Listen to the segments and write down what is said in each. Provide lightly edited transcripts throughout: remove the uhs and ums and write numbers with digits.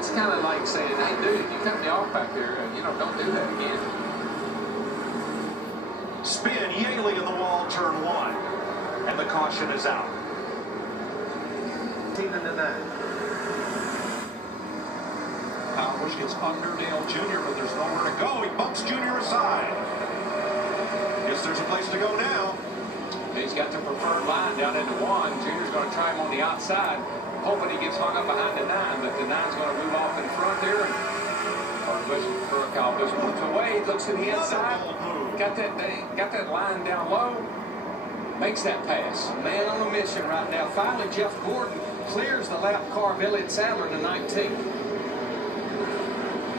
That's kind of like saying, hey, dude, if you cut me off back there, don't do that again. Spin, Yaley in the wall, turn 1. And the caution is out. 10-9. Kyle Busch gets under Dale Jr., but there's nowhere to go. He bumps Jr. aside. Guess there's a place to go now. He's got the preferred line down into 1. Junior's going to try him on the outside, hoping he gets hung up behind the 9, but the 9's going to move off in front there. Kyle Busch moves away, looks to the inside, got that line down low, makes that pass. Man on a mission right now. Finally, Jeff Gordon clears the lap car of Elliott Sadler to 19.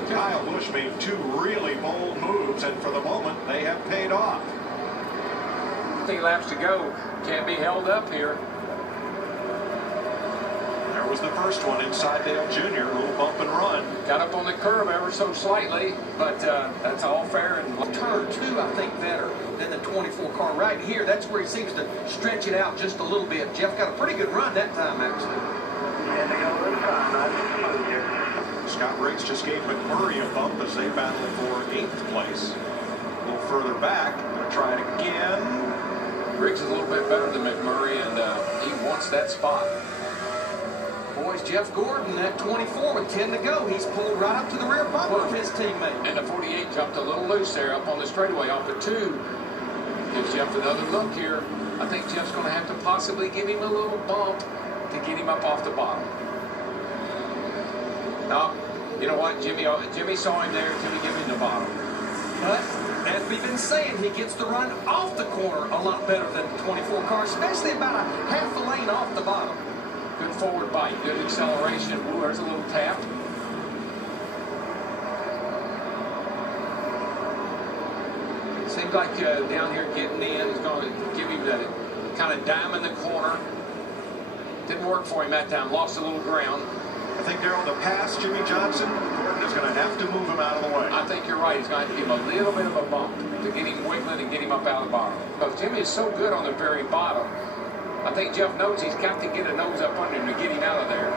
Kyle Busch made 2 really bold moves, and for the moment, they have paid off. 3 laps to go. Can't be held up here. There was the first one inside Dale Jr., a little bump and run. Got up on the curve ever so slightly, but that's all fair. And Turn 2, I think, better than the 24 car. Right here, that's where he seems to stretch it out just a little bit. Jeff got a pretty good run that time, actually. Scott Riggs just gave McMurray a bump as they battle for 8th place. A little further back, going to try it again. Riggs is a little bit better than McMurray, and he wants that spot. Boys, Jeff Gordon at 24 with 10 to go. He's pulled right up to the rear bumper of his teammate. And the 48 jumped a little loose there up on the straightaway off the 2. Gives Jeff another look here. I think Jeff's going to have to possibly give him a little bump to get him up off the bottom. Now, you know what? Jimmy saw him there. Jimmy gave him the bottom. But as we've been saying, he gets the run off the corner a lot better than the 24 car, especially about a half a lane off the bottom. Good forward bite, good acceleration. Ooh, there's a little tap. Seems like down here getting in is going to give him the kind of dime in the corner. Didn't work for him that time. Lost a little ground. I think they're on the pass, Jimmy Johnson. Gordon is going to have to move him out of the way. I think you're right. He's going to have to give him a little bit of a bump to get him wiggling and get him up out of the bottom. Because Jimmy is so good on the very bottom. I think Jeff knows he's got to get a nose up under him to get him out of there.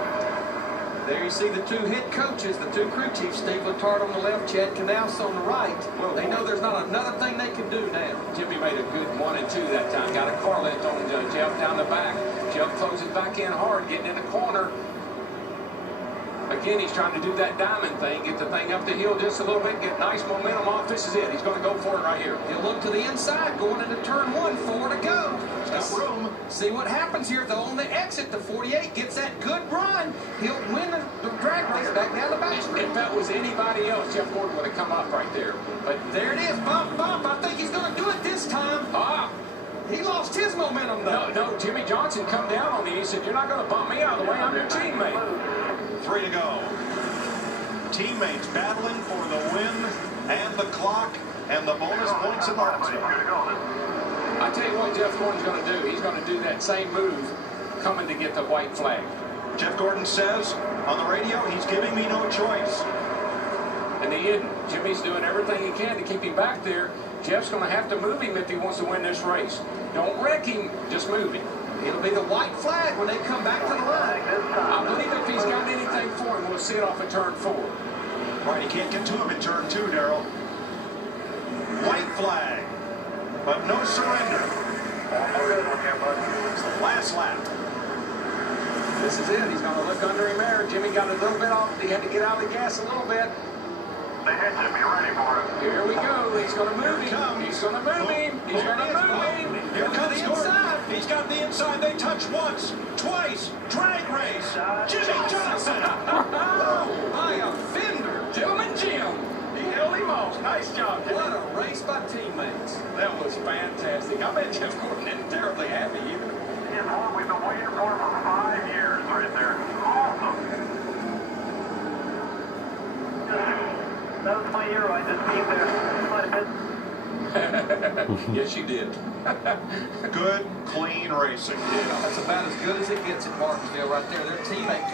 There you see the 2 head coaches, the 2 crew chiefs, Steve Letarte on the left, Chad Knaus on the right. Well, they know there's not another thing they can do now. Jimmy made a good 1 and 2 that time. Got a car lift on Jeff down the back. Jeff closes back in hard, getting in the corner. Again, he's trying to do that diamond thing, get the thing up the hill just a little bit, get nice momentum off. This is it. He's going to go for it right here. He'll look to the inside, going into turn 1, 4 to go. Got room. See what happens here, though, on the exit. The 48 gets that good run. He'll win the drag race back down the back street. If that was anybody else, Jeff Gordon would have come up right there. But there it is. Bump, bump. I think he's going to do it this time. He lost his momentum, though. No, Jimmy Johnson come down on me. He said, you're not going to bump me out of the way. I'm your teammate. 3 to go. Teammates battling for the win and the clock and the bonus points in Martinsville. I tell you what Jeff Gordon's going to do. He's going to do that same move coming to get the white flag. Jeff Gordon says on the radio, he's giving me no choice. In the end, Jimmy's doing everything he can to keep him back there. Jeff's going to have to move him if he wants to win this race. Don't wreck him, just move him. It'll be the white flag when they come back to the line. I believe if he's got anything for him, we'll see it off at turn 4. Right, he can't get to him in turn 2, Darrell. White flag, but no surrender. It's the last lap. This is it. He's going to look under him there. Jimmy got a little bit off. He had to get out of the gas a little bit. They had to be ready for it. Here we go. He's going to move him. He's going to move him. He's going to move him. Here comes Gordon. He's got the inside. They touch once, twice. Drag race. Jimmy Johnson. By a fender. Gentleman Jim. He held him off. Nice job, Jimmy. What a race by teammates. That was fantastic. I bet Jeff Gordon isn't terribly happy either. It's what we've been waiting for 5 years right there. Awesome. That was my hero. I just came there. Yes, you did. Good, clean racing. That's about as good as it gets at Martinsville right there. Their teammate